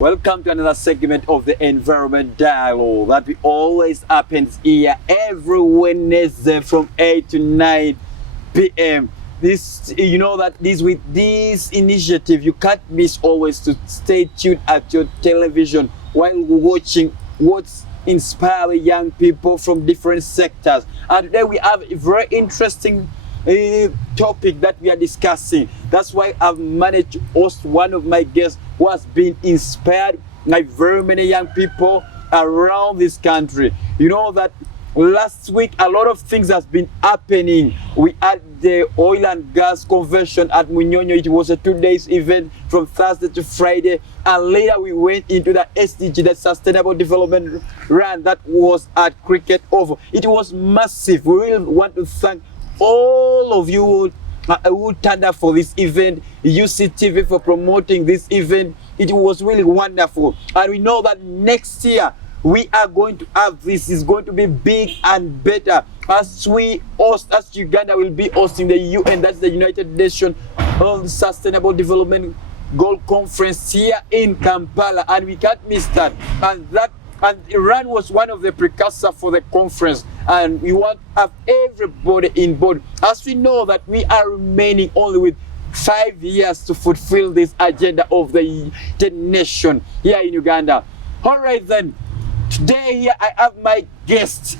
Welcome to another segment of the Environment Dialogue that we always happens here every Wednesday from 8 to 9 p.m. This, you know that this with this initiative, you can't miss always to stay tuned at your television while watching what's inspiring young people from different sectors. And today we have a very interesting topic that we are discussing. That's why I've managed to host one of my guests who has been inspired by very many young people around this country. You know that last week a lot of things has been happening. We had the oil and gas conversion at Munyonyo. It was a 2 days event from Thursday to Friday, and later we went into the SDG, the Sustainable Development Run, that was at Cricket Over. It was massive. We really want to thank all of you who turned up for this event, UCTV for promoting this event. It was really wonderful, and we know that next year we are going to have this. Is going to be big and better as we host, as Uganda will be hosting the UN, that's the United Nations Sustainable Development Goal Conference here in Kampala, and we can't miss that. And Iran was one of the precursors for the conference, and we want to have everybody in board, as we know that we are remaining only with 5 years to fulfill this agenda of the United Nations here in Uganda. All right then, today here I have my guest,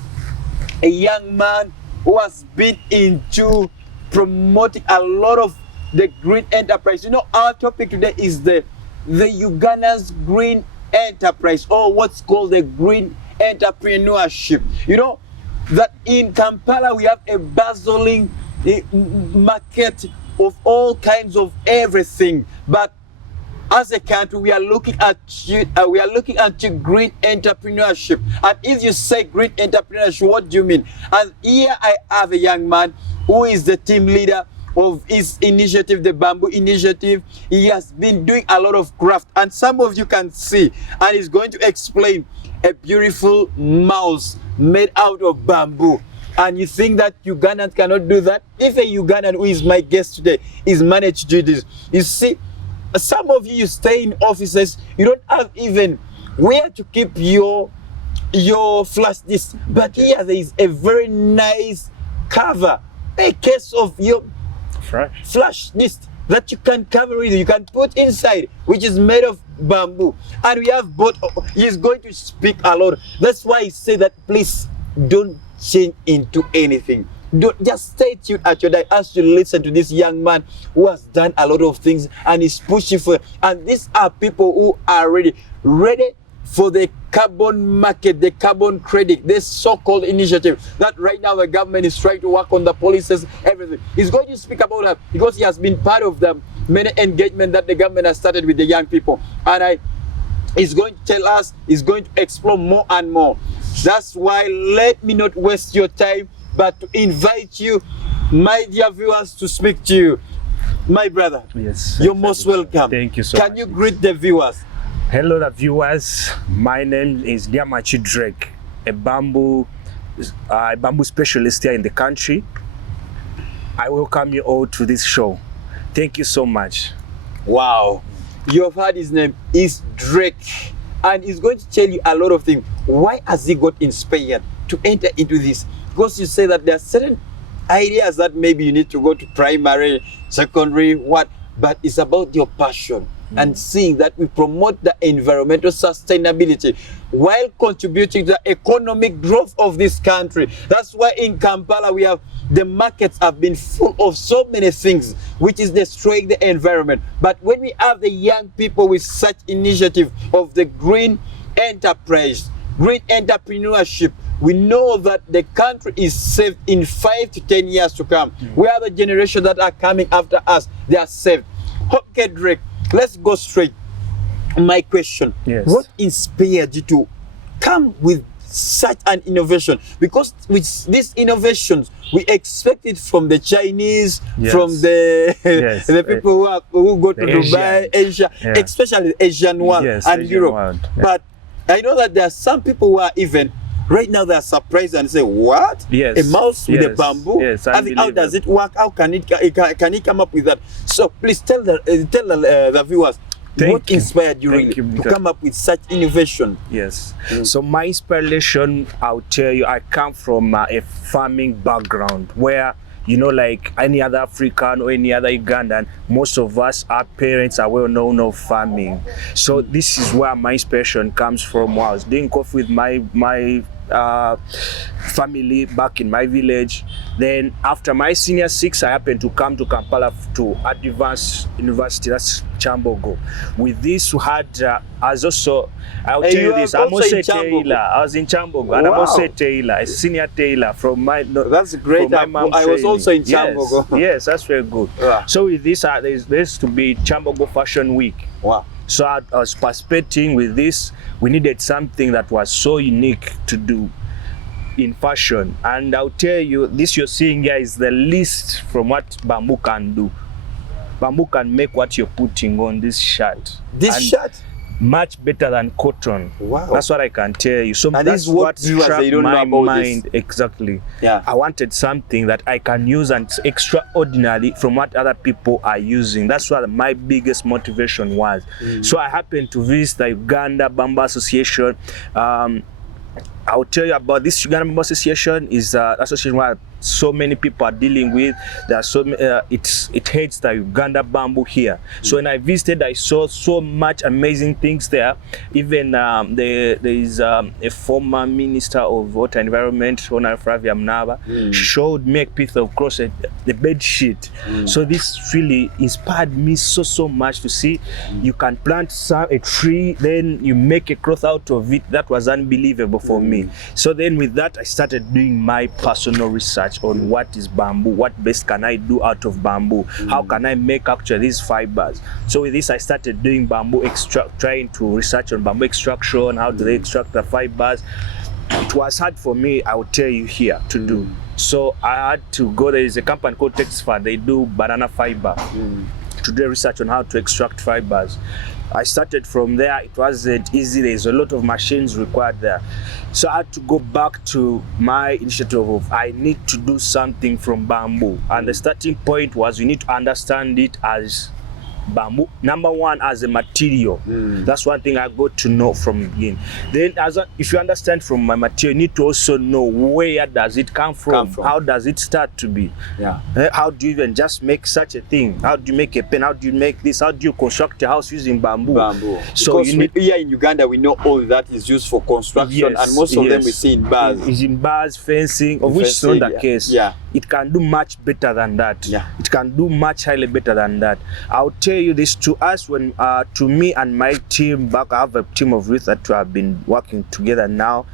a young man who has been into promoting a lot of the green enterprise. You know, our topic today is the Uganda's green enterprise, or what's called the green entrepreneurship. You know that in Kampala we have a bustling market of all kinds of everything, but as a country we are looking at green entrepreneurship. And if you say green entrepreneurship, what do you mean? And here I have a young man who is the team leader of his initiative, the Bamboo Initiative. He has been doing a lot of craft, and some of you can see, and he's going to explain a beautiful mouse made out of bamboo. And you think that Ugandans cannot do that? If a Ugandan, who is my guest today, is managed to do this, you see, some of you stay in offices, you don't have even where to keep your flash disk, but here there is a very nice cover, a case of your flash disk that you can cover it, you can put inside, which is made of bamboo. And we have both. He's going to speak a lot. That's why he said that please don't change into anything. Don't just stay tuned at your as you listen to this young man who has done a lot of things and is pushing for. And these are people who are ready for the carbon market, the carbon credit, this so-called initiative that right now the government is trying to work on the policies, everything. He's going to speak about that because he has been part of the many engagement that the government has started with the young people. And he's going to tell us, he's going to explore more and more. That's why let me not waste your time, but to invite you, my dear viewers, to speak to you. My brother, yes, you're most welcome. Thank you so much. Can you greet the viewers? Hello, the viewers. My name is Ndyamuhaki Drake, a bamboo specialist here in the country. I welcome you all to this show. Thank you so much. Wow, you have heard his name is Drake, and he's going to tell you a lot of things. Why has he got inspired to enter into this? Because you say that there are certain ideas that maybe you need to go to primary, secondary, but it's about your passion. And seeing that we promote the environmental sustainability while contributing to the economic growth of this country. That's why in Kampala we have the markets have been full of so many things which is destroying the environment. But when we have the young people with such initiative of the green enterprise, green entrepreneurship, we know that the country is saved in 5 to 10 years to come. We are the generation that are coming after us, they are saved. Okay, Drake, let's go straight. My question, yes. What inspired you to come with such an innovation? Because with these innovations, we expect it from the Chinese, yes. from the yes. the people who go to Dubai, Asia, yeah. especially the Asian world, yes, and Asian Europe. World. Yeah. But I know that there are some people who are even right now they are surprised and say, "What? Yes. A mouse with a bamboo? Yes, How does it work? How can it come up with that?" So please tell the viewers What inspired you really to come up with such innovation? Yes. So my inspiration, I'll tell you, I come from a farming background where, you know, like any other African or any other Ugandan, most of us, our parents are well known of farming. So this is where my inspiration comes from. While I was doing coffee with my family back in my village. Then after my senior 6, I happened to come to Kampala to Advanced University, that's Chambogo. With this, we had, as also, I'll tell you this, I'm also a tailor. I was in Chambogo, and I'm also a tailor, a senior tailor from my. That's great. I was also in Chambogo. Yes, that's very good. Wow. So with this, there's to be Chambogo Fashion Week. Wow. So I was participating with this. We needed something that was so unique to do in fashion. And I'll tell you, this you're seeing here is the least from what bamboo can do. Bamboo can make what you're putting on this shirt. This shirt? Much better than cotton. Wow. That's what I can tell you. So and that's what struck my mind. This. Exactly. Yeah. I wanted something that I can use and it's extraordinary from what other people are using. That's what my biggest motivation was. So I happened to visit the Uganda Bamboo Association. I'll tell you about this Uganda Bamboo Association. Is an association where so many people are dealing with. There are so it heads the Uganda bamboo here. So when I visited, I saw so much amazing things there. Even there is a former minister of water and environment, Hon. Flavia Mnaba, showed me a piece of cross, the bed sheet. So this really inspired me so much to see you can plant a tree, then you make a cloth out of it. That was unbelievable for me. So then with that, I started doing my personal research on what is bamboo, what best can I do out of bamboo, how can I make actually these fibers. So with this I started doing bamboo trying to research on bamboo extraction, how do they extract the fibers. It was hard for me, I will tell you here, to do. So I had to go, there is a company called Texfar, they do banana fiber, to do research on how to extract fibers. I started from there. It wasn't easy. There's a lot of machines required there. So I had to go back to my initiative of I need to do something from bamboo. And the starting point was you need to understand it as bamboo, number one, as a material. That's one thing I got to know from the beginning. Then if you understand from my material, you need to also know where does it come from? How does it start to be? How do you even just make such a thing? How do you make a pen? How do you make this? How do you construct a house using bamboo? So here in Uganda we know all that is used for construction, and most of them we see in bars. Is in bars, fencing, of which is not the case. It can do much better than that. It can do much highly better than that. I'll tell you this, to us, when to me and my team back, I have a team of youth that have been working together now.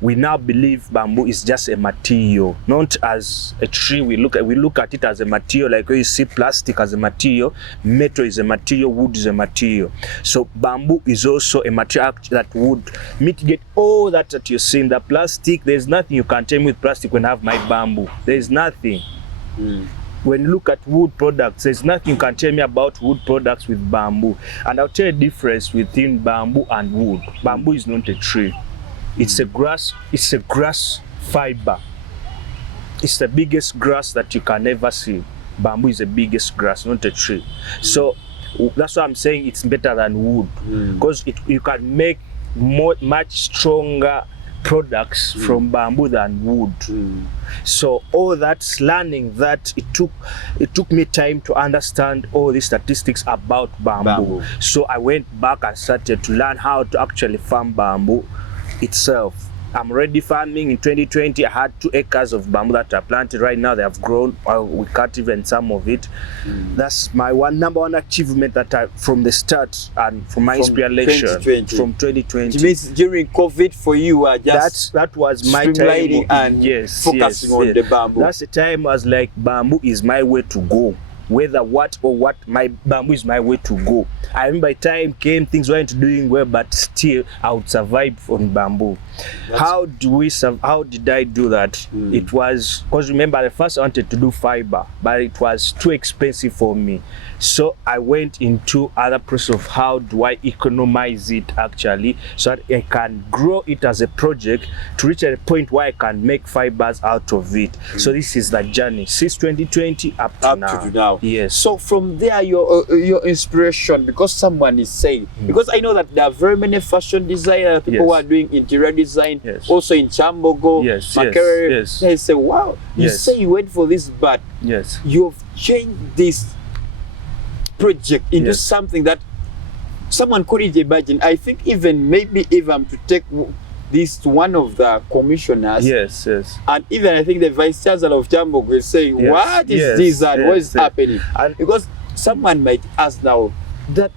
We now believe bamboo is just a material, not as a tree. We look at it as a material, like you see plastic as a material, metal is a material, wood is a material. So bamboo is also a material that would mitigate all that you're seeing. The plastic, there's nothing you can tell me with plastic when I have my bamboo. There's nothing. When you look at wood products, there's nothing you can tell me about wood products with bamboo. And I'll tell you the difference between bamboo and wood. Bamboo is not a tree. It's a grass fiber. It's the biggest grass that you can ever see. Bamboo is the biggest grass, not a tree. So that's why I'm saying it's better than wood, because you can make much stronger products from bamboo than wood. So all that learning, that it took me time to understand all the statistics about bamboo. So I went back and started to learn how to actually farm bamboo itself. I'm already farming. In 2020 I had 2 acres of bamboo that are planted. Right now they have grown. We cut even some of it. That's my number one achievement that from the start and from my inspiration 2020. From 2020. It means during COVID for you just that was my time and focusing on the bamboo. That's the time I was like, bamboo is my way to go. Whether what, my bamboo is my way to go. I remember time came, things weren't doing well, but still I would survive on bamboo. How did I do that? It was because, remember, at first I wanted to do fiber, but it was too expensive for me. So I went into other process of how do I economize it actually, so that I can grow it as a project to reach a point where I can make fibers out of it. So this is the journey since 2020 up to now. Yes. So from there, your inspiration, because someone is saying, because I know that there are very many fashion designers, people who are doing interior design, also in Chambogo, Makerere. They say, wow, you say you went for this, but you've changed this project into something that someone couldn't imagine. I think even maybe even to take this to one of the commissioners, and even I think the vice chancellor of Chambogo will say, what is this and what is happening? And because someone might ask now that,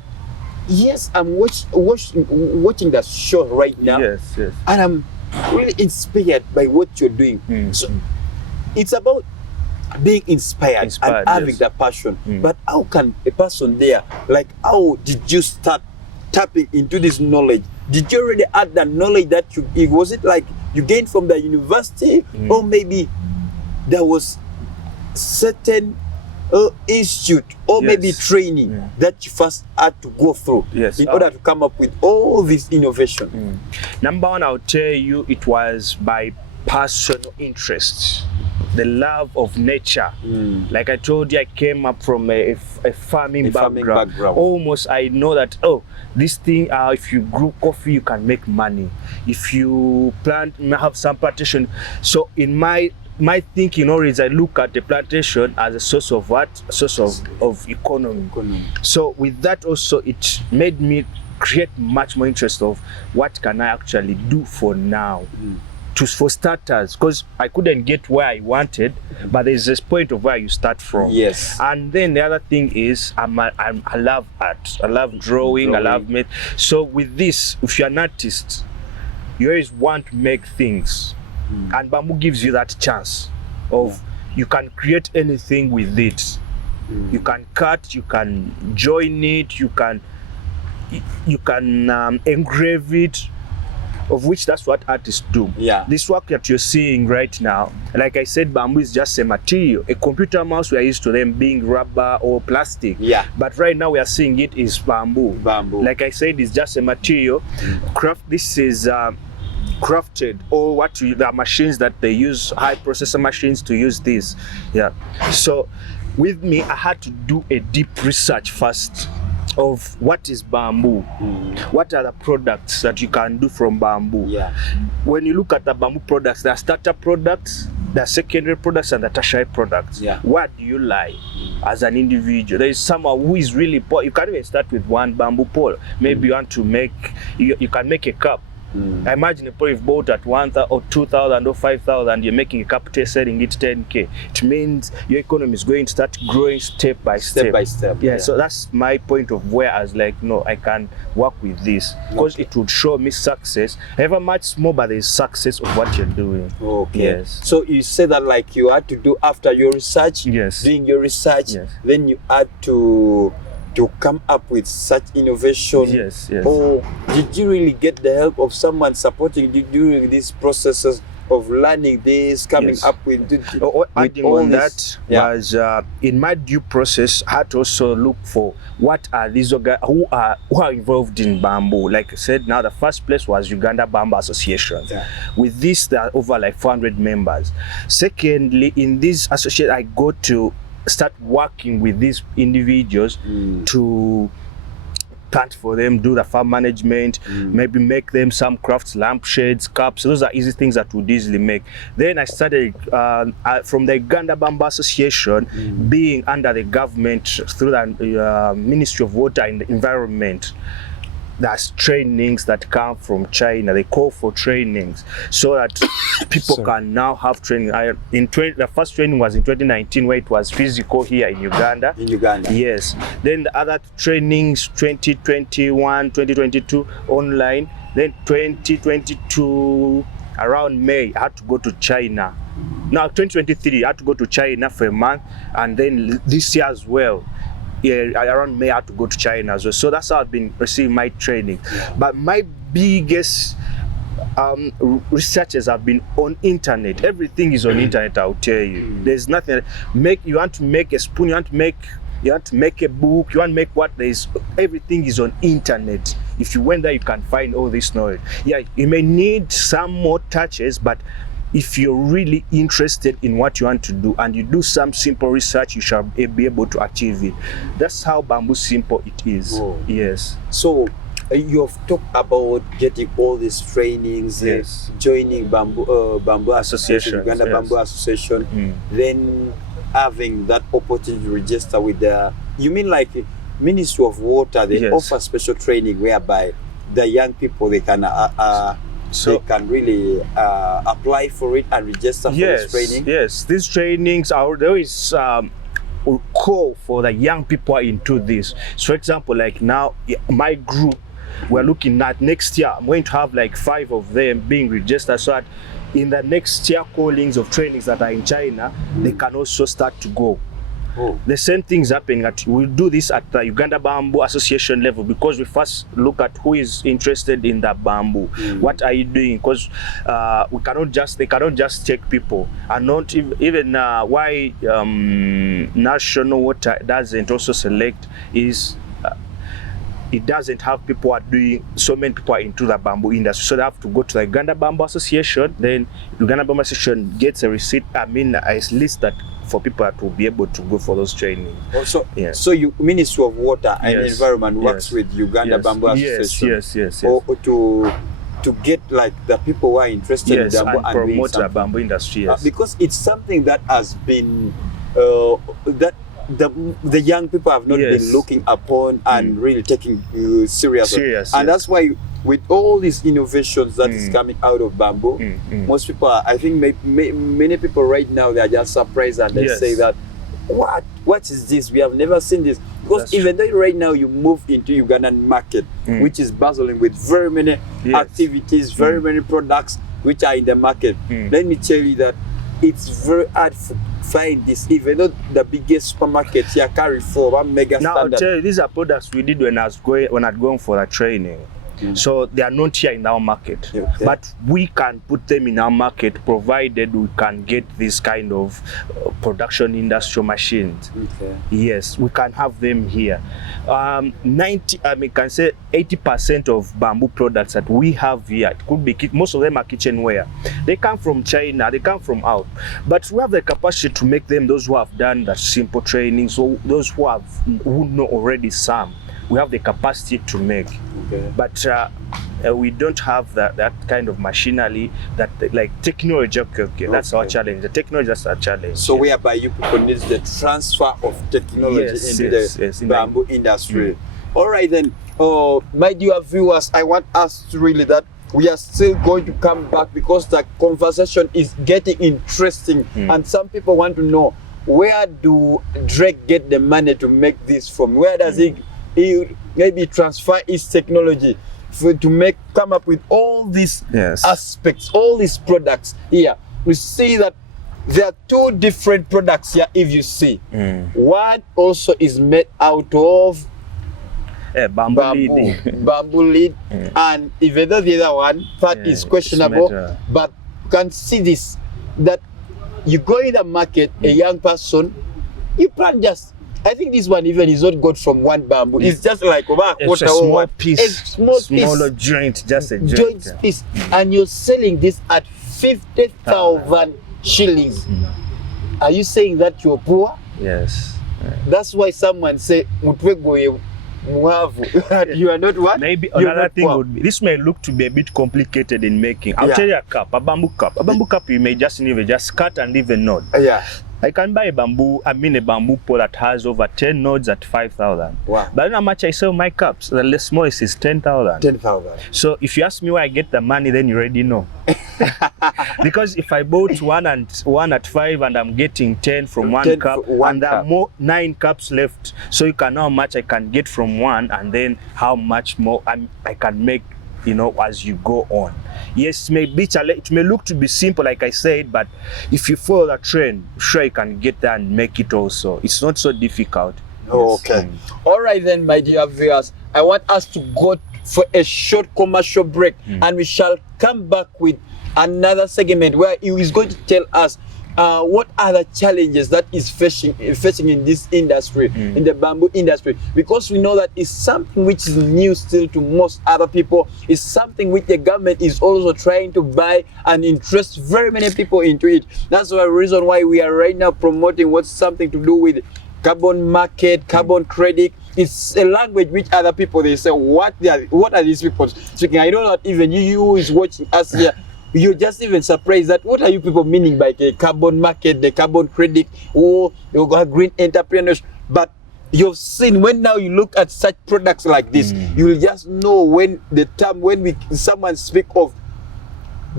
yes, I'm watching that show right now, and I'm really inspired by what you're doing. So it's about being inspired and having that passion. But how can a person there, like, how did you start tapping into this knowledge? Did you already have that knowledge that was it like you gained from the university, or maybe there was certain institute or maybe training that you first had to go through in order to come up with all this innovation? Number one, I'll tell you, it was by personal interest, the love of nature. Like I told you, I came up from a farming background. Almost I know that, this thing, if you grow coffee, you can make money. If you plant, you have some plantation. So in my thinking always, I look at the plantation as a source of what? A source of economy. So with that also, it made me create much more interest of what can I actually do for now. For starters, because I couldn't get where I wanted, but there's this point of where you start from. And then the other thing is, I love art, I love drawing. I love math. So with this, if you're an artist, you always want to make things, and bamboo gives you that chance of you can create anything with it. You can cut, you can join it, you can engrave it, of which that's what artists do. This work that you're seeing right now, like I said, bamboo is just a material. A computer mouse, we are used to them being rubber or plastic. But right now we are seeing it is bamboo. Like I said, it's just a material. This is crafted, or the machines that they use, high processor machines to use this. So with me, I had to do a deep research first of what is bamboo, what are the products that you can do from bamboo. When you look at the bamboo products, there are starter products, there are secondary products, and the tertiary products. What do you like as an individual? There is someone who is really poor. You can't even start with one bamboo pole. Maybe you want to make, you can make a cup. Imagine a pole you've bought at 1,000 or 2,000 or 5,000, you're making a cup, selling it 10K. It means your economy is going to start growing step by step. So that's my point of where I was like, no, I can work with this, because it would show me success, however much small, but there's success of what you're doing. So you say that like you had to do after your research, doing your research, then you had to come up with such innovation. Or did you really get the help of someone supporting you during these processes of learning this, coming up with adding on that was in my due process, I had to also look for what are these who are involved in bamboo. Like I said, now the first place was Uganda Bamboo Association. With this, there are over like 400 members. Secondly, in this association, I got to start working with these individuals to plant for them, do the farm management, maybe make them some crafts, lampshades, cups. Those are easy things that would easily make. Then I started from the Uganda Bamboo Association, being under the government through the Ministry of Water and the Environment. There's trainings that come from China. They call for trainings so that people can now have training. The first training was in 2019, where it was physical here in Uganda. Yes. Then the other trainings, 2021, 2022, online. Then 2022, around May, I had to go to China. Now 2023, I had to go to China for a month, and then this year as well. Around May, I had to go to China as well. So that's how I've been receiving my training. But my biggest researches have been on internet. Everything is on internet, I'll tell you. There's nothing. You want to make a spoon, you want to make a book, you want to make what there is. Everything is on internet. If you went there, you can find all this knowledge. You may need some more touches, but if you're really interested in what you want to do and you do some simple research, you shall be able to achieve it. That's how bamboo simple it is. Oh. Yes. So you have talked about getting all these trainings, Yes. joining bamboo association, Uganda yes. Bamboo Association, then having that opportunity to register with the, you mean like Ministry of Water, they Yes. offer special training whereby the young people, they can they can really apply for it and register for this training? Yes, these trainings are, there is call for the young people into this. So for example, like now my group, we're looking at next year, I'm going to have like 5 of them being registered, so that in the next year callings of trainings that are in China, they can also start to go. Oh. The same things happening we'll do this at the Uganda Bamboo Association level, because we first look at who is interested in the bamboo. What are you doing? Because they cannot just take people, and not even why National Water doesn't also select is it doesn't have people are doing, so many people are into the bamboo industry, so they have to go to the Uganda Bamboo Association. Then Uganda Bamboo Association gets a receipt, a list that for people to be able to go for those trainings. Also, yes. So you, Ministry of Water and Yes. Environment works Yes. with Uganda Bamboo Association. Yes. Or to get like the people who are interested in bamboo and and doing promote the something. bamboo industry. Yes. Because it's something that has been that the young people have not Yes. been looking upon and really taking seriously. Serious, And yes. that's why with all these innovations that is coming out of bamboo, most people are, I think many people right now, they are just surprised and they Yes. say that, what is this? We have never seen this. Because That's even though right now you move into Ugandan market, which is bustling with very many Yes. activities, very many products which are in the market, let me tell you that it's very hard to find this, even though the biggest supermarket here, Carrefour, one mega Now I'll standard. tell you, these are products we did when I'd gone for the training. So they are not here in our market, Okay. but we can put them in our market provided we can get this kind of production industrial machines. Okay. Yes, we can have them here. 80% of bamboo products that we have here, it could be most of them are kitchenware. They come from China, they come from out, but we have the capacity to make them. Those who have done that simple training, so those who know already some, we have the capacity to make. Okay. But we don't have that kind of machinery, that like technology. Okay, that's our challenge. The technology, that's our challenge. So whereby you people need the transfer of technology into the bamboo industry. All right then, my dear viewers, I want us to really that we are still going to come back because the conversation is getting interesting and some people want to know, where do Drake get the money to make this from? Where does he maybe transfer his technology to come up with all these aspects, all these products here? We see that there are 2 different products here. If you see, one also is made out of bamboo lead, and even though the other one part is questionable, but you can see this, that you go in the market, a young person, you plant just, I think this one even is not got from one bamboo. It's just like it's a small piece, a smaller joint, just a joint piece, and you're selling this at 50,000 shillings. Are you saying that you're poor? Yes. That's why someone say you are not what? Maybe another thing would be, this may look to be a bit complicated in making. I'll tell you a bamboo cup. A bamboo cup you may just cut and leave a node. I can buy a bamboo pole that has over 10 nodes at 5,000. Wow. But how much I sell my cups? The smallest is 10,000. 10,000. So if you ask me where I get the money, then you already know. Because if I bought one at 5 and I'm getting 10 from one cup, and there are more 9 cups left, so you can know how much I can get from one, and then how much more I can make, as you go on. Yes, it may look to be simple, like I said, but if you follow the trend, sure you can get there and make it also. It's not so difficult. Okay. All right then, my dear viewers, I want us to go for a short commercial break, and we shall come back with another segment where he is going to tell us what are the challenges that is facing in this industry, in the bamboo industry, because we know that it's something which is new still to most other people. It's something which the government is also trying to buy and interest very many people into it. That's the reason why we are right now promoting what's something to do with carbon market, carbon credit. It's a language which other people, they say, what are these people speaking? I know that even you who is watching us here, you're just even surprised that what are you people meaning by the carbon market, the carbon credit, or green entrepreneurs. But you've seen, when now you look at such products like this, you will just know when someone speak of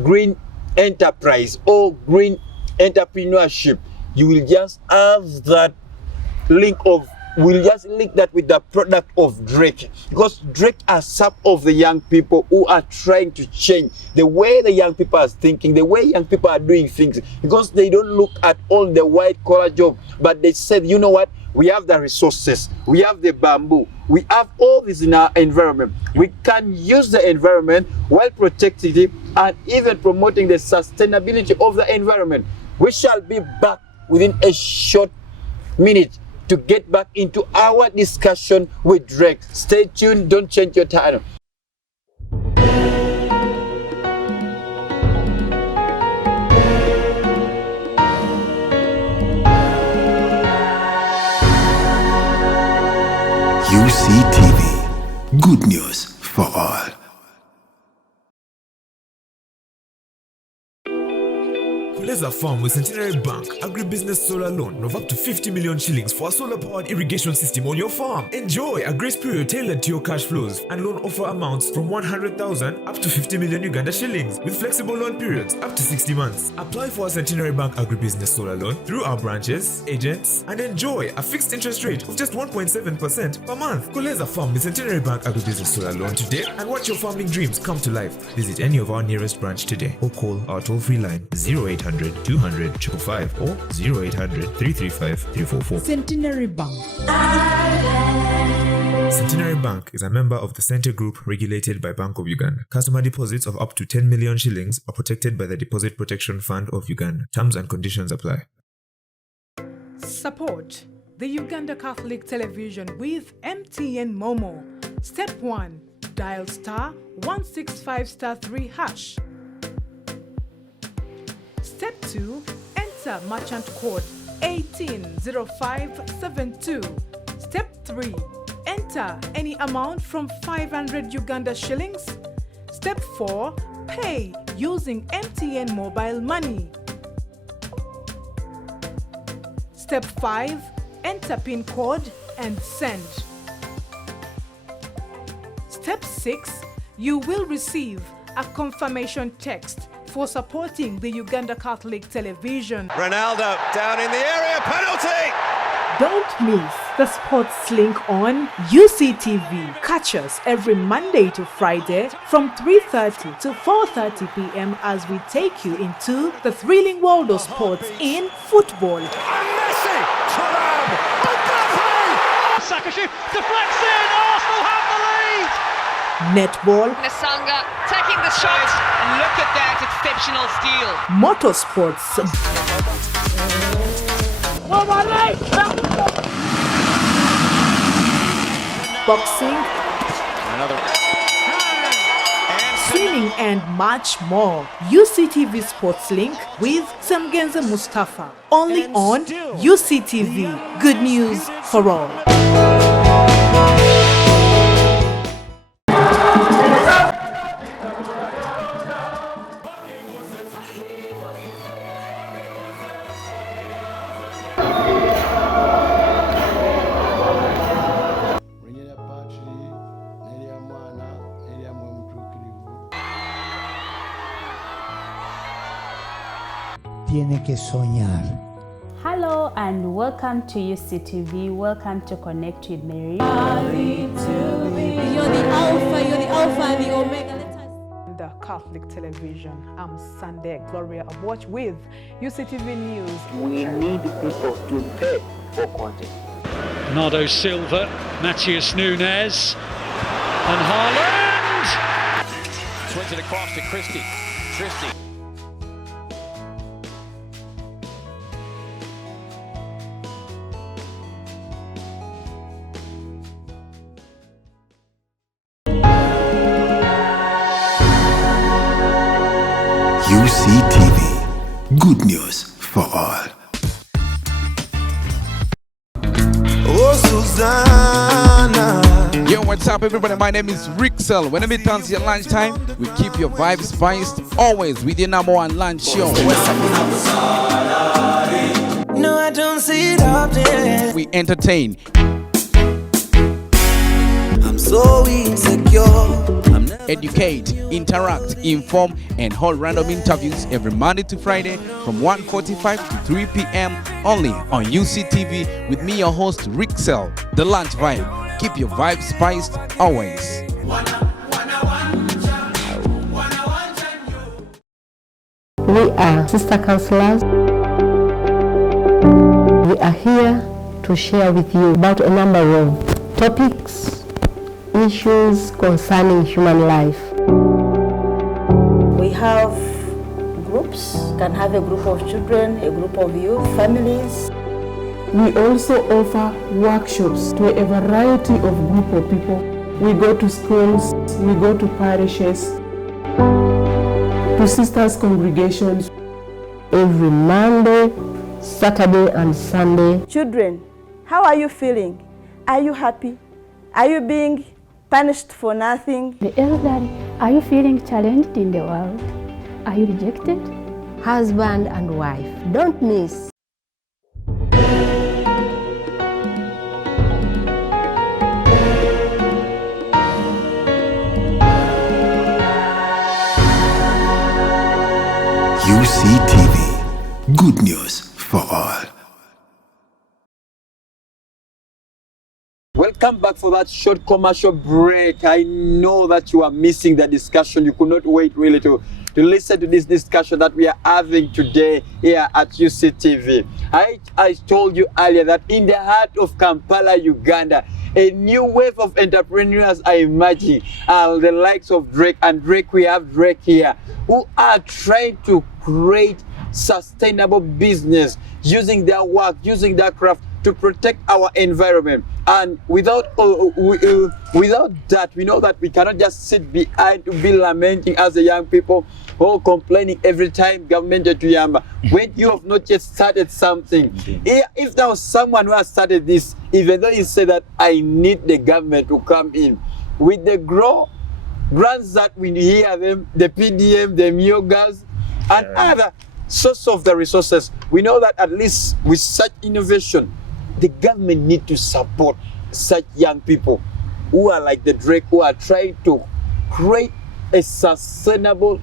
green enterprise or green entrepreneurship, you will just have that we'll just link that with the product of Drake, because Drake are some of the young people who are trying to change the way the young people are thinking, the way young people are doing things, because they don't look at all the white collar job, but they said, you know what, we have the resources, we have the bamboo, we have all this in our environment. We can use the environment while protecting it and even promoting the sustainability of the environment. We shall be back within a short minute to get back into our discussion with Drake. Stay tuned, don't change your channel. UCTV, good news for all. Kuleza Farm with Centenary Bank agribusiness solar loan of up to 50 million shillings for a solar-powered irrigation system on your farm. Enjoy a grace period tailored to your cash flows and loan offer amounts from 100,000 up to 50 million Uganda shillings with flexible loan periods up to 60 months. Apply for a Centenary Bank agribusiness solar loan through our branches, agents, and enjoy a fixed interest rate of just 1.7% per month. Kuleza Farm with Centenary Bank agribusiness solar loan today and watch your farming dreams come to life. Visit any of our nearest branch today or call our toll-free line 0800 200 555 or 0800 335 344. Centenary Bank. Centenary Bank is a member of the Center Group regulated by Bank of Uganda. Customer deposits of up to 10 million shillings are protected by the Deposit Protection Fund of Uganda. Terms and conditions apply. Support the Uganda Catholic Television with MTN Momo. Step 1. Dial *165*3#. Step 2. Enter merchant code 180572. Step 3. Enter any amount from 500 Uganda shillings. Step 4. Pay using MTN mobile money. Step 5. Enter PIN code and send. Step 6. You will receive a confirmation text for supporting the Uganda Catholic Television. Ronaldo down in the area, penalty! Don't miss the sports link on UCTV. Catch us every Monday to Friday from 3:30 to 4:30 p.m. as we take you into the thrilling world of sports in football. And Messi! Thuram! Mbappe! Saka shoot, deflects in, Arsenal have the lead! Netball, Nasanga taking the shot. Look at that exceptional steal. motorsports, boxing, swimming and much more. UCTV Sports Link with Samgenza Mustafa. Only on UCTV. Good news for all. Tiene que soñar. Hello and welcome to UCTV. Welcome to Connect with Mary. You're the Alpha and the Omega. The Catholic Television. I'm Sunday Gloria Watch with UCTV News. We need people to pay for content. Bernardo Silva, Matheus Nunes, and Haaland! Swings it across to Christie. UCTV. Good news for all. Oh, Susanna. Yo, what's up, everybody? My name is Rixel. Whenever it turns your lunchtime, we keep your vibes spiced always with your number one lunch show. No, I don't see it often. We entertain. I'm so insecure. Educate, interact, inform, and hold random interviews every Monday to Friday from 1:45 to 3 p.m. only on UCTV with me, your host, Rixel, the lunch vibe. Keep your vibe spiced always. We are sister counselors. We are here to share with you about a number of topics, issues concerning human life. We have groups, can have a group of children, a group of youth, families. We also offer workshops to a variety of group of people. We go to schools, we go to parishes, to sisters' congregations. Every Monday, Saturday and Sunday. Children, how are you feeling? Are you happy? Are you being punished for nothing? The elderly, are you feeling challenged in the world? Are you rejected? Husband and wife, don't miss. UCTV. Good news for all. Welcome back for that short commercial break. I know that you are missing the discussion. You could not wait really to listen to this discussion that we are having today here at UCTV. I told you earlier that in the heart of Kampala, Uganda, a new wave of entrepreneurs are emerging. The likes of Drake, and Drake, we have Drake here, who are trying to create sustainable business using their work, using their craft to protect our environment. And without that, we know that we cannot just sit behind to be lamenting as the young people, all complaining every time government to yamba when you have not yet started something. If there was someone who has started this, even though you say that I need the government to come in with the grants that we hear them, the PDM, the Miogas, and other source of the resources, we know that at least with such innovation, the government need to support such young people who are like the Drake, who are trying to create a sustainable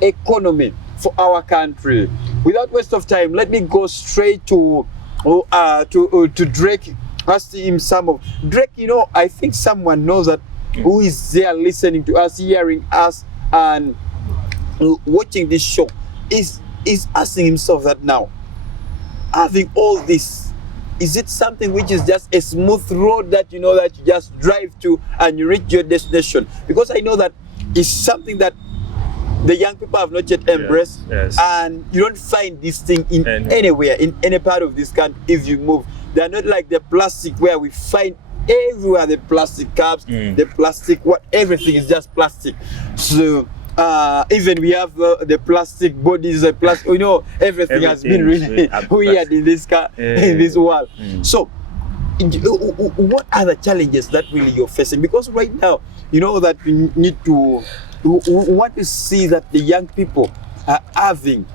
economy for our country. Without waste of time, let me go straight to Drake, asking him some of Drake. You know, I think someone knows that who is there listening to us, hearing us, and watching this show is asking himself that now, having all this, is it something which is just a smooth road that you know that you just drive to and you reach your destination? Because I know that it's something that the young people have not yet embraced, and you don't find this thing in anywhere, in any part of this country. If you move, they're not like the plastic where we find everywhere the plastic cups, the plastic, everything is just plastic. So even we have the plastic bodies, the plastic, you know, everything has been really weird in this in this world. So what are the challenges that really you're facing? Because right now, you know that we need to want to see that the young people are having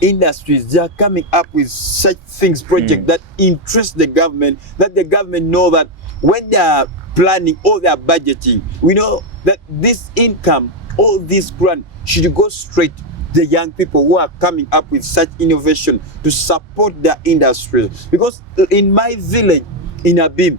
industries, they are coming up with such things, projects that interest the government, that the government know that when they are planning or they are budgeting, we know that this income, all this grant should go straight to the young people who are coming up with such innovation to support their industries. Because in my village, in Abim,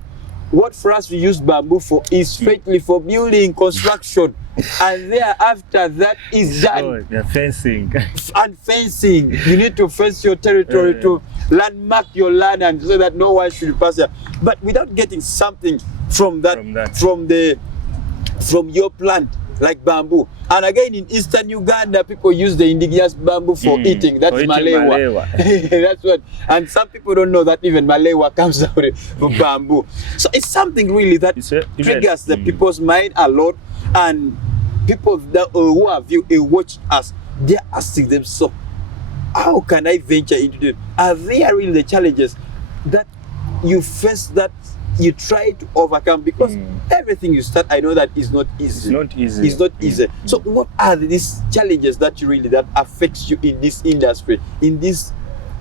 what for us we use bamboo for is strictly for building, construction, and thereafter that is done. Fencing. And fencing, you need to fence your territory to landmark your land, and so that no one should pass there. But without getting something from from your plant, like bamboo. And again, in eastern Uganda, people use the indigenous bamboo for eating. That's malewa. That's what. And some people don't know that even malewa comes out of bamboo. So it's something really that triggers the people's mind a lot, and people that who have watched us they're asking themselves, how can I venture into it? Are there really the challenges that you face that you try to overcome? Because everything you start, I know that is not easy. It's not easy. So what are these challenges that affects you in this industry, in this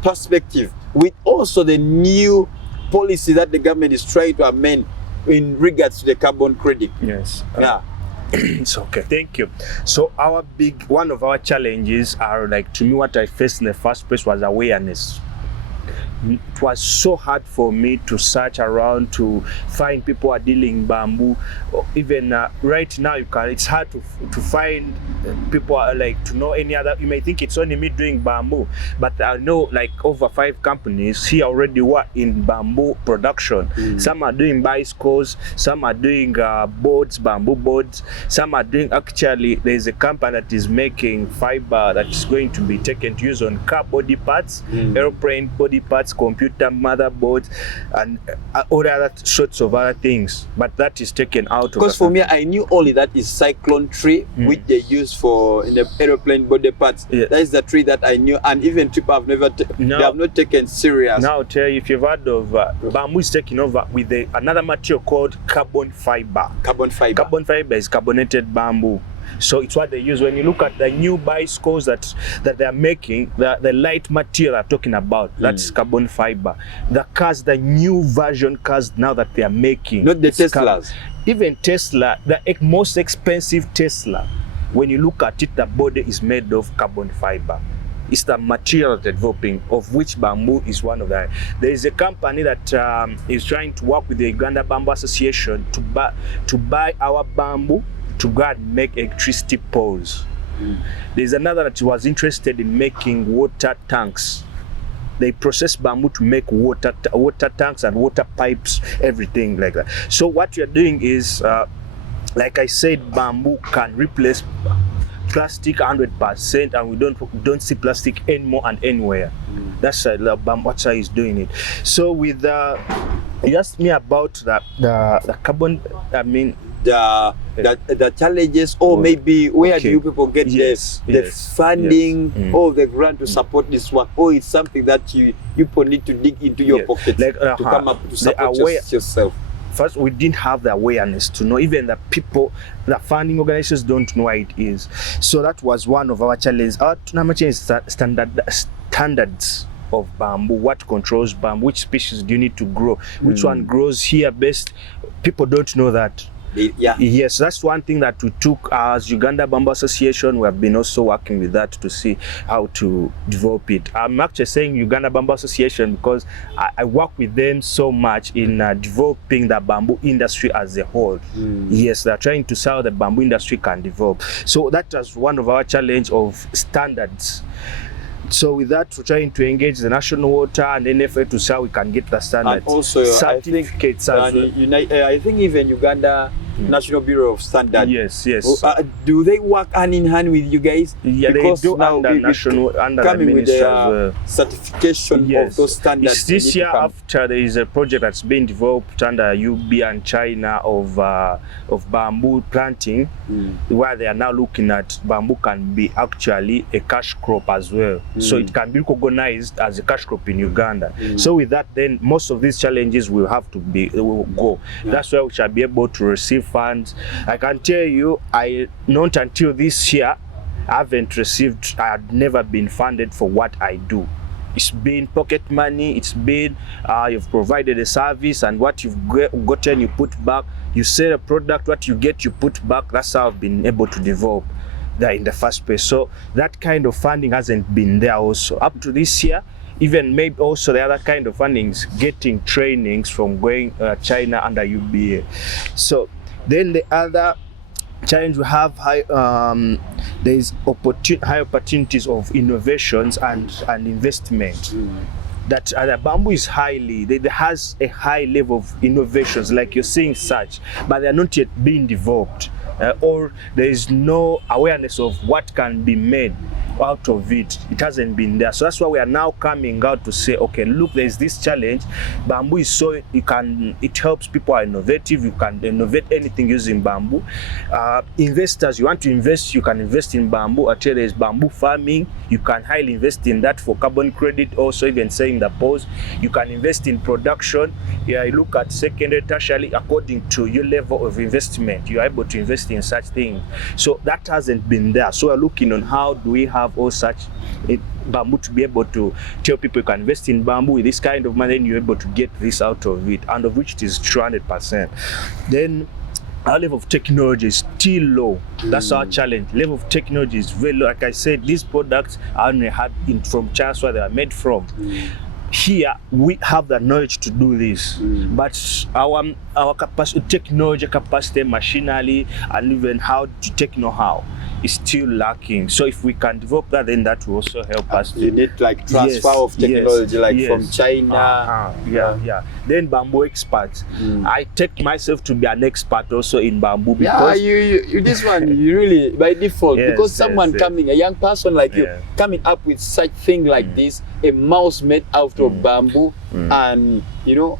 perspective, with also the new policy that the government is trying to amend in regards to the carbon credit? Yes. Yeah. It's okay. Thank you. So one of our challenges are, like, to me, what I faced in the first place was awareness. It was so hard for me to search around to find people who are dealing bamboo. Even right now, it's hard to find people are like to know any other. You may think it's only me doing bamboo, but I know like over 5 companies here already work in bamboo production. Some are doing bicycles, some are doing boards, bamboo boards. Some are doing, actually, there's a company that is making fiber that is going to be taken to use on car body parts, airplane body parts, computer motherboards, and all other sorts of other things. But that is taken out of. Because for me, I knew only that is cyclone tree, which they use for in the aeroplane body parts. That is the tree that I knew, and even people have never they have not taken serious. Now I'll tell you, if you've heard of bamboo is taking over with another material called carbon fiber. Carbon fiber. Carbon fiber is carbonated bamboo. So it's what they use. When you look at the new bicycles that they're making, the light material I'm talking about, that's carbon fiber. The cars, the new version cars now that they are making. Not the Teslas. Even Tesla, the most expensive Tesla, when you look at it, the body is made of carbon fiber. It's the material they're developing, of which bamboo is one of them. There is a company that is trying to work with the Uganda Bamboo Association to buy our bamboo to go and make electricity poles. There's another that was interested in making water tanks. They process bamboo to make water tanks and water pipes, everything like that. So what we are doing is, like I said, bamboo can replace plastic 100%, and we don't see plastic anymore and anywhere. That's what is doing it. So with you asked me about the carbon. I mean, the challenges, or maybe where do you people get the funding or the grant to support this work, or it's something that you people need to dig into your pockets to come up to support yourself? First, we didn't have the awareness to know. Even the people, the funding organizations don't know what it is. So that was one of our challenges. Our tournament is standards of bamboo. What controls bamboo? Which species do you need to grow? Which one grows here best? People don't know that. Yes, that's one thing that we took as Uganda Bamboo Association. We have been also working with that to see how to develop it. I'm actually saying Uganda Bamboo Association because I work with them so much in developing the bamboo industry as a whole. Yes, they're trying to see how the bamboo industry can develop. So that was one of our challenge of standards. So with that, we're trying to engage the National Water and NFA to see how we can get the standards. And also, certificates I think even Uganda National Bureau of Standards. Yes. Do they work hand in hand with you guys? Yeah, because they do now under the ministry of certification of those standards. It's this year after there is a project that's been developed under UB and China of bamboo planting, where they are now looking at bamboo can be actually a cash crop as well. So it can be recognized as a cash crop in Uganda. So with that, then most of these challenges will have to will go. That's why we shall be able to receive funds. I can tell you, not until this year, I had never been funded for what I do. It's been pocket money, it's been you've provided a service, and what you've gotten you put back. You sell a product, what you get you put back. That's how I've been able to develop that in the first place. So that kind of funding hasn't been there also up to this year. Even maybe also the other kind of fundings, getting trainings from going China under UBA. So then the other challenge we have, there is high opportunities of innovations and investment. That the bamboo is has a high level of innovations, like you're seeing such, but they are not yet being developed, or there is no awareness of what can be made. out of it. It hasn't been there. So that's why we are now coming out to say, okay, look, there's this challenge. Bamboo is so, it helps people are innovative. You can innovate anything using bamboo. Investors, you want to invest, you can invest in bamboo. Actually, there's bamboo farming. You can highly invest in that for carbon credit, also even saying the pose. You can invest in production. Yeah, you look at secondary, tertiary, according to your level of investment, you are able to invest in such things. So that hasn't been there. So we're looking on how do we have all such bamboo to be able to tell people you can invest in bamboo with this kind of money, and you're able to get this out of it, and of which it is 200%. Then our level of technology is still low. That's our challenge. Level of technology is very low. Like I said, these products are only had from China, where they are made from. Here we have the knowledge to do this, but our capacity, technology capacity, machinery, and even how to take know-how is still lacking. So if we can develop that, then that will also help us. You need like transfer of technology, from China. Then bamboo experts. I take myself to be an expert also in bamboo, because you this one you really by default, because someone coming, a young person like you, coming up with such thing like this, a mouse made out of bamboo, and you know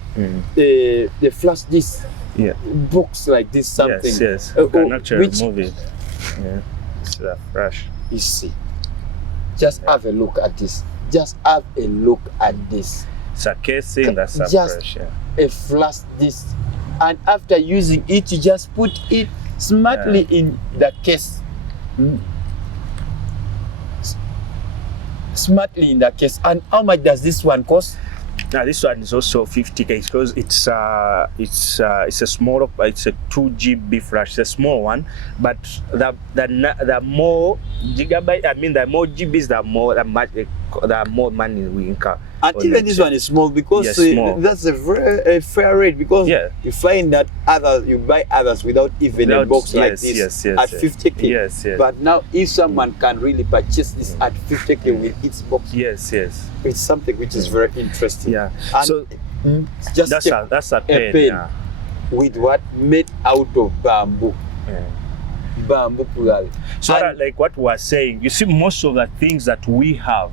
the flash this books like this, something. Yes. You can actually remove it. Yeah. It's fresh. You see, just have a look at this. Just have a look at this. It's a casing that's fresh. A flash this, and after using it, you just put it smartly in the case. Smartly in the case. And how much does this one cost? Now this one is also 50k because it's a small, it's a 2 GB flash. It's a small one, but the more gigabyte, I mean the more GBs, the more money we incur. And even this one is small, because that's a very fair rate, because you find that you buy others without even a box like this at 50k. But now if someone can really purchase this at 50k with its box, it's something which is very interesting. And so just that's a pen, with what made out of bamboo. Bamboo plural. So like what we are saying, you see, most of the things that we have,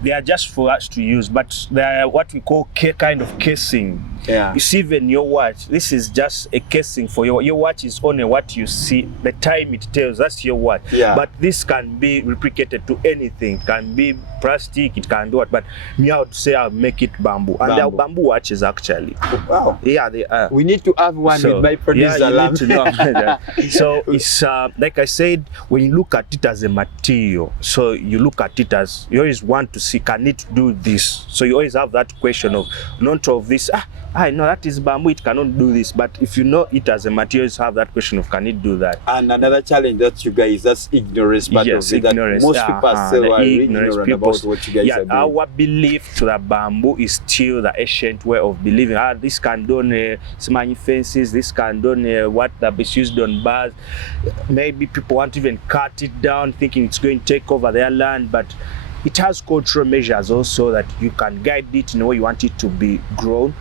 they are just for us to use, but they are what we call kind of casing. You see, even your watch, this is just a casing for your watch. Is only what you see, the time it tells, that's your watch. But this can be replicated to anything. Can be plastic, it can do what, but me, I would say I'll make it bamboo. And they are bamboo watches actually. Wow. Yeah, they are. We need to have one with my producer. Yeah, you need to know. So it's like I said, when you look at it as a material, so you look at it as, you always want to see, can it do this? So you always have that question of, not of this, I know that is bamboo, it cannot do this. But if you know it as a material, you have that question of, can it do that? And another challenge that you guys, that's ignorance part of it. That most people still are ignorant about what you guys are doing. Our belief to the bamboo is still the ancient way of believing. This can do small fences, this can do what is used on bars. Maybe people want to even cut it down, thinking it's going to take over their land, but it has control measures also that you can guide it in the way you want it to be grown.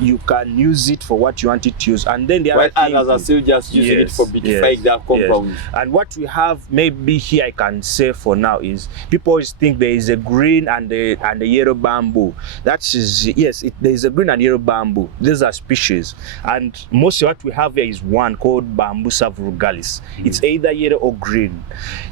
You can use it for what you want it to use, and then the other others are still just using it for beautifying their compound. And what we have maybe here, I can say for now, is people always think there is a green and a yellow bamboo. That is, there is a green and yellow bamboo. These are species, and most of what we have here is one called Bambusa vulgaris. It's either yellow or green.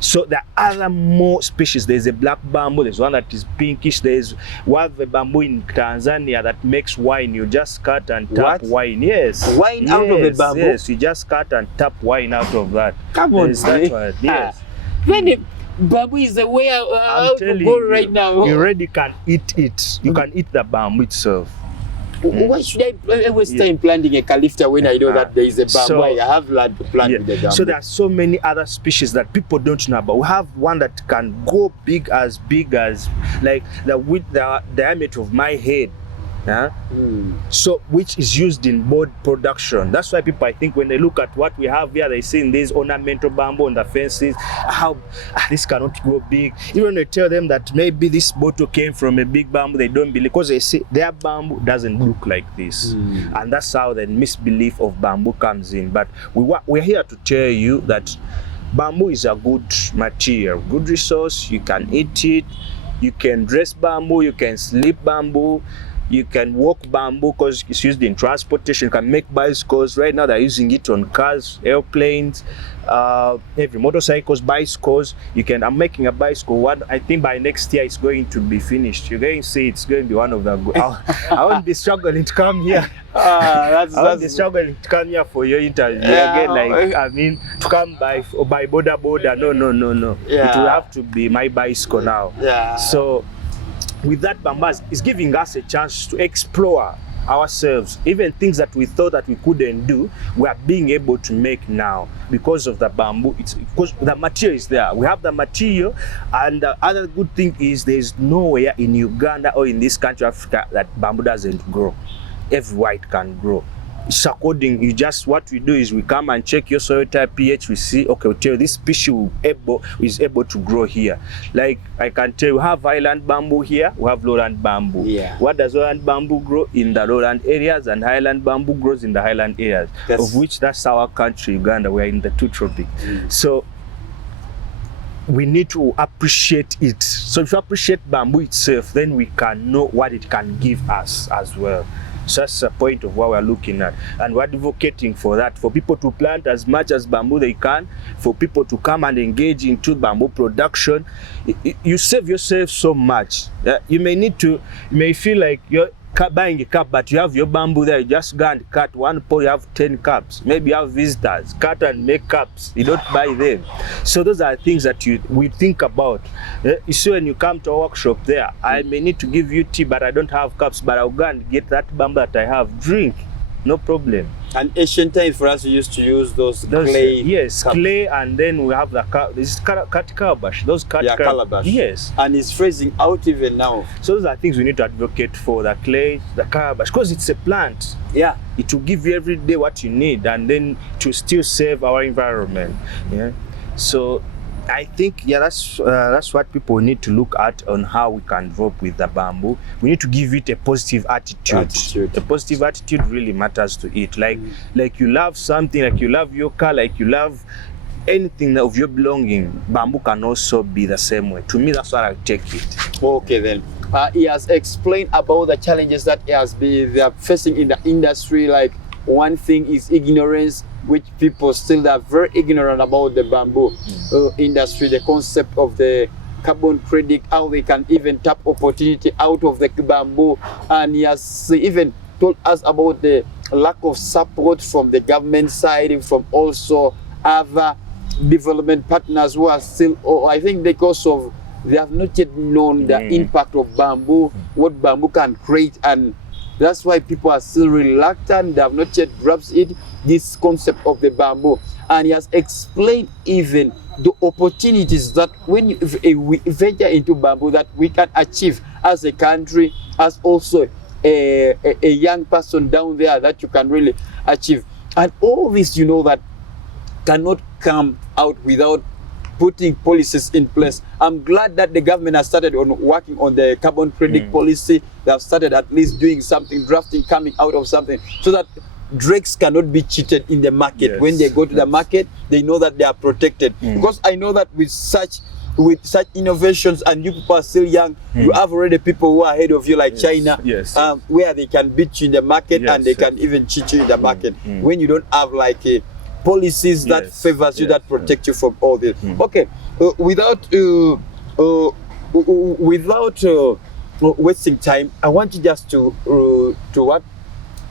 So there are other more species. There's a black bamboo. There's one that is pinkish. We have a bamboo in Tanzania that makes wine. You just cut and tap wine. Wine out of the bamboo? Yes, you just cut and tap wine out of that. Come on, When bamboo is the way out to go right now. You already can eat it. You can eat the bamboo itself. Why should I waste time planting a califta when I know that there is a bamboo? I have land to plant with the bamboo. So there are so many other species that people don't know about. We have one that can go big as like the diameter of my head. So which is used in board production. That's why people, I think, when they look at what we have here, they see in these ornamental bamboo on the fences, how this cannot go big. Even when they tell them that maybe this bottle came from a big bamboo, they don't believe, because they see their bamboo doesn't look like this. And that's how the misbelief of bamboo comes in. But we're here to tell you that bamboo is a good material, good resource. You can eat it, you can dress bamboo, you can sleep bamboo, you can walk bamboo because it's used in transportation. You can make bicycles. Right now they're using it on cars, airplanes, every motorcycles, bicycles. I'm making a bicycle. One, I think by next year it's going to be finished. You're going to see it's going to be one of the I won't be struggling to come here. I won't be struggling to come here for your interview again. Like, I mean, to come by border. No. Yeah. It will have to be my bicycle now. Yeah. So with that, bamboo is giving us a chance to explore ourselves. Even things that we thought that we couldn't do, we are being able to make now because of the bamboo. It's because the material is there. We have the material, and the other good thing is there's nowhere in Uganda or in this country, Africa, that bamboo doesn't grow. Everywhere it can grow. It's according, what we do is we come and check your soil type pH. We see, okay, we'll tell you this species is able to grow here. Like I can tell you, we have highland bamboo here, we have lowland bamboo. Yeah. What does lowland bamboo grow? In the lowland areas, and highland bamboo grows in the highland areas, of which that's our country, Uganda. We are in the two tropics. So we need to appreciate it. So if you appreciate bamboo itself, then we can know what it can give us as well. So that's the point of what we're looking at. And we're advocating for that, for people to plant as much as bamboo they can, for people to come and engage into bamboo production. You save yourself so much. You may feel like you're buying a cup, but you have your bamboo there. You just go and cut one pole, you have 10 cups. Maybe you have visitors, cut and make cups. You don't buy them. So those are things that we think about. You see, when you come to a workshop there, I may need to give you tea, but I don't have cups, but I'll go and get that bamboo that I have. Drink, no problem. And ancient times for us, we used to use those clay. Yes, cups. Clay, and then we have this is cut calabash. Those cut calabash. Yes. And it's freezing out even now. So those are things we need to advocate for, the clay, the calabash, because it's a plant. Yeah. It will give you every day what you need, and then to still save our environment. Yeah. So I think, that's what people need to look at on how we can work with the bamboo. We need to give it a positive attitude. The positive attitude really matters to it. Like you love something, like you love your car, like you love anything of your belonging, bamboo can also be the same way. To me, that's what I take it. Okay then. He has explained about the challenges that they are facing in the industry. Like one thing is ignorance, which people still are very ignorant about the bamboo industry, the concept of the carbon credit, how they can even tap opportunity out of the bamboo. And he has even told us about the lack of support from the government side and from also other development partners who are still, I think because of they have not yet known the impact of bamboo, what bamboo can create, and that's why people are still reluctant. They have not yet grasped this concept of the bamboo. And he has explained even the opportunities that when we venture into bamboo that we can achieve as a country, as also a young person down there that you can really achieve. And all this, that cannot come out without putting policies in place. I'm glad that the government has started on working on the carbon credit policy. They have started at least doing something, drafting, coming out of something, so that drakes cannot be cheated in the market. Yes. When they go to the market, they know that they are protected. Because I know that with such innovations, and you people are still young, you have already people who are ahead of you, like China, where they can beat you in the market and they can even cheat you in the market. When you don't have like policies that favors you, that protect you from all this. Okay, without wasting time, I want you just to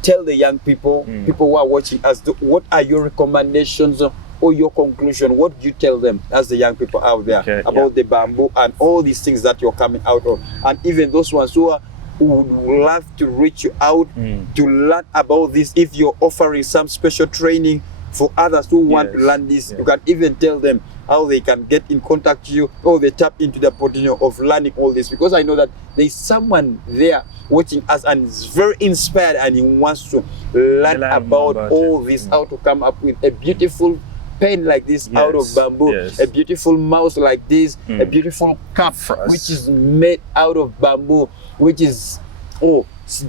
tell the young people, people who are watching us, what are your recommendations or your conclusion? What do you tell them as the young people out there about the bamboo and all these things that you're coming out of, and even those ones who would love to reach you out to learn about this? If you're offering some special training for others who want to learn this, you can even tell them how they can get in contact with you, or they tap into the potential of learning all this. Because I know that there's someone there watching us and is very inspired and he wants to learn about all this, how to come up with a beautiful pen like this out of bamboo, a beautiful mouse like this, a beautiful cup which is made out of bamboo, which is,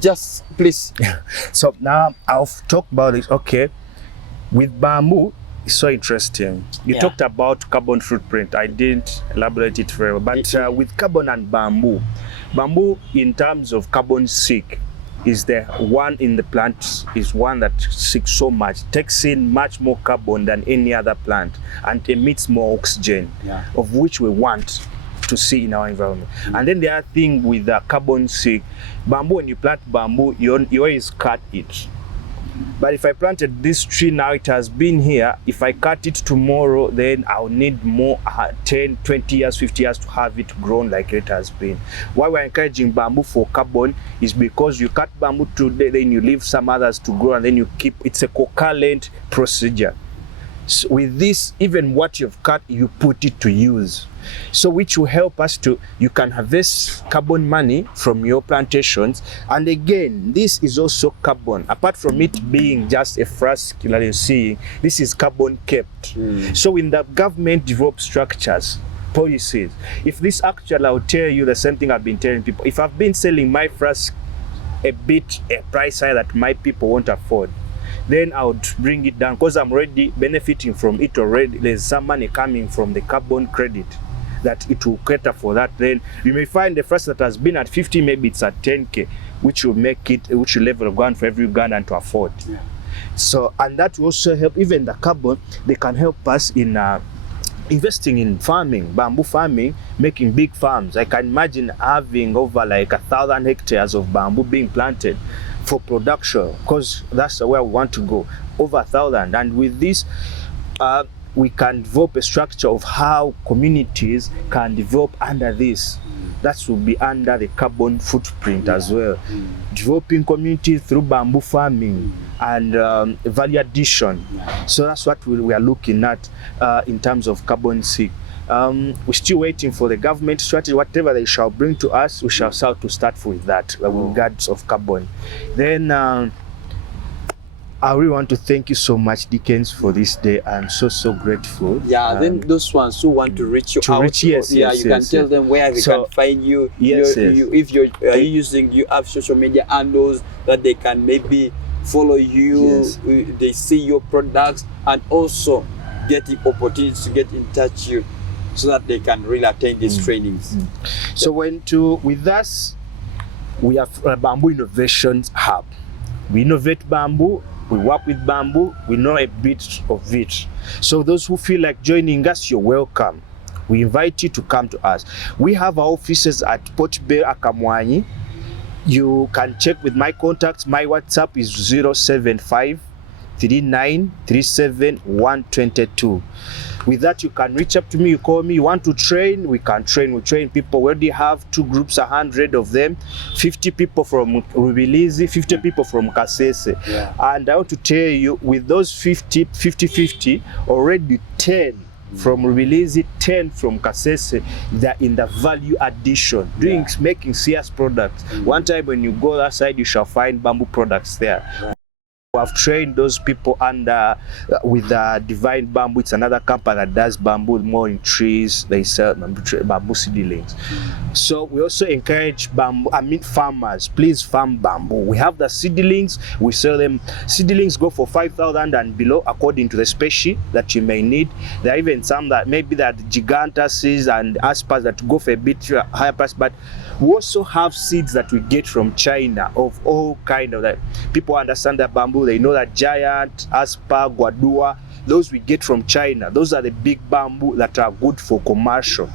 just please. So now I'll talk about it. Okay. With bamboo, It's so interesting. You talked about carbon footprint. I didn't elaborate it very well, but with carbon and bamboo in terms of carbon sink is the one in the plant is one that sinks so much, takes in much more carbon than any other plant and emits more oxygen, of which we want to see in our environment. And then the other thing with the carbon sink, bamboo, when you plant bamboo, you always cut it. But if I planted this tree now, it has been here, if I cut it tomorrow, then I'll need more 10, 20 years, 50 years to have it grown like it has been. Why we're encouraging bamboo for carbon is because you cut bamboo today, then you leave some others to grow, and then you keep, it's a concurrent procedure. So with this, even what you've cut, you put it to use. So which will help us to, you can harvest carbon money from your plantations. And again, this is also carbon. Apart from it being just a flask that you're seeing, this is carbon kept. So when the government develops structures, policies, if this actually, I'll tell you the same thing I've been telling people. If I've been selling my flask a price higher that my people won't afford, then I would bring it down because I'm already benefiting from it already. There's some money coming from the carbon credit that it will cater for that. Then you may find the first that has been at 50, maybe it's at 10K, which will make it, which will level of ground for every Ugandan to afford. So, and that will also help, even the carbon, they can help us in investing in farming, bamboo farming, making big farms. I can imagine having over like 1,000 hectares of bamboo being planted for production, because that's where we want to go, over 1,000. And with this, we can develop a structure of how communities can develop under this. That will be under the carbon footprint as well. Developing communities through bamboo farming and value addition. So that's what we are looking at in terms of carbon sink. We're still waiting for the government strategy. Whatever they shall bring to us, we shall start with that with regards of carbon. Then I really want to thank you so much, Dickens, for this day. I'm so grateful. Then those ones who want to reach you out, you can tell them where they can find you. If you're using, you have social media handles that they can maybe follow you, they see your products, and also get the opportunity to get in touch with you so that they can really attend these trainings. So with us, we have a Bamboo Innovations Hub. We innovate bamboo, we work with bamboo, we know a bit of it. So those who feel like joining us, you're welcome. We invite you to come to us. We have our offices at Port Bay, Akamwanyi. You can check with my contacts. My WhatsApp is 075 3937 122. With that, you can reach up to me, you call me, you want to train, we can train. We train people. We already have 2 groups, 100 of them, 50 people from Rubilizi, 50 people from Kasese. And I want to tell you, with those 50, already 10 from Rubilizi, 10 from Kasese, they're in the value addition, making serious products. One time when you go outside, you shall find bamboo products there. I've trained those people under with Divine Bamboo. It's another company that does bamboo more in trees. They sell bamboo seedlings. So we also encourage farmers, please farm bamboo. We have the seedlings, we sell them. Seedlings go for 5,000 and below according to the species that you may need. There are even some that maybe that gigantuses and aspas that go for a bit higher price, but we also have seeds that we get from China of all kind of that. People understand that bamboo, they know that giant, aspa, guadua, those we get from China. Those are the big bamboo that are good for commercial.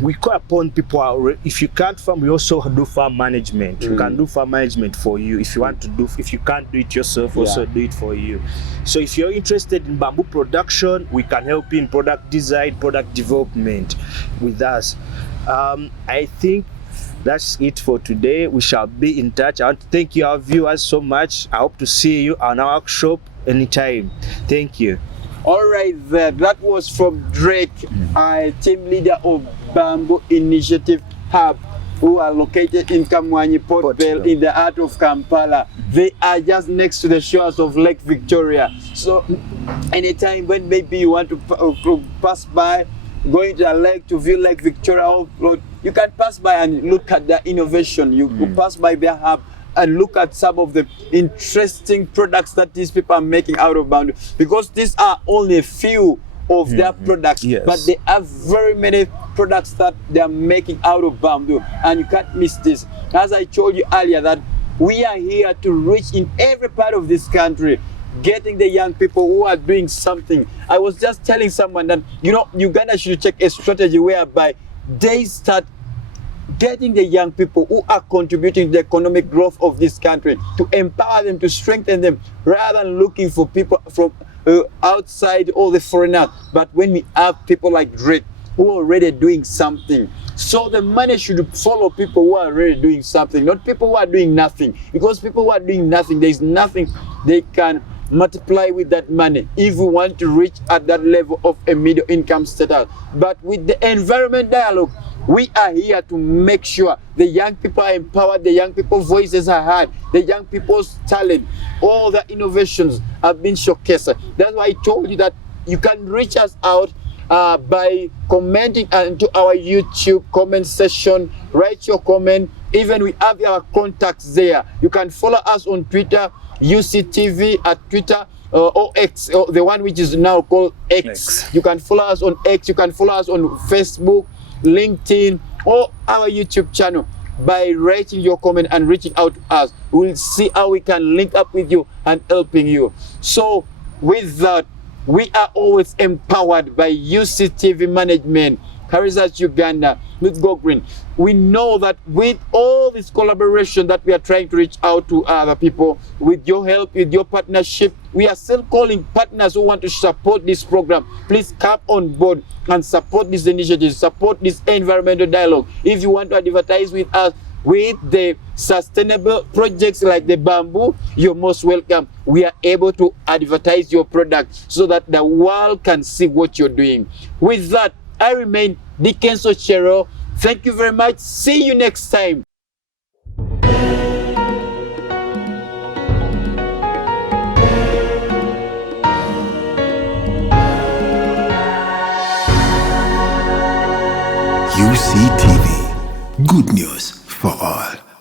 We call upon people, if you can't farm, we also do farm management. We can do farm management for you. If you want to do, if you can't do it yourself, also do it for you. So if you're interested in bamboo production, we can help you in product design, product development with us. I think that's it for today. We shall be in touch. I want to thank you, our viewers, so much. I hope to see you on our workshop anytime. Thank you. All right, that was from Drake, team leader of Bamboo Initiative Hub, who are located in Kamwanyi, Port Bell, in the heart of Kampala. They are just next to the shores of Lake Victoria. So anytime when maybe you want to pass by, going to a lake to view Lake Victoria, you can pass by and look at the innovation. You could pass by their hub and look at some of the interesting products that these people are making out of bamboo, because these are only a few of their products, but they have very many products that they are making out of bamboo, and you can't miss this. As I told you earlier, that we are here to reach in every part of this country, getting the young people who are doing something. I was just telling someone that, you know, Uganda should check a strategy whereby they start getting the young people who are contributing to the economic growth of this country, to empower them, to strengthen them, rather than looking for people from outside or the foreigners. But when we have people like Drake who are already doing something, so the money should follow people who are already doing something, not people who are doing nothing. Because people who are doing nothing, there is nothing they can multiply with that money if we want to reach at that level of a middle income status. But with the environment dialogue, we are here to make sure the young people are empowered, the young people's voices are heard, the young people's talent, all the innovations have been showcased. That's why I told you that you can reach us out by commenting into our YouTube comment section. Write your comment. Even we have our contacts there. You can follow us on Twitter, UCTV at Twitter, or X, or the one which is now called X. You can follow us on X. You can follow us on Facebook, LinkedIn, or our YouTube channel by writing your comment and reaching out to us. We'll see how we can link up with you and helping you. So with that, we are always empowered by UCTV management, Harizat Uganda, with Go Green. We know that with all this collaboration that we are trying to reach out to other people, with your help, with your partnership, we are still calling partners who want to support this program. Please come on board and support this initiative, support this environmental dialogue. If you want to advertise with us, with the sustainable projects like the bamboo, you're most welcome. We are able to advertise your product so that the world can see what you're doing. With that, I remain Dickens Ochero. Thank you very much. See you next time. UCTV. Good news for all.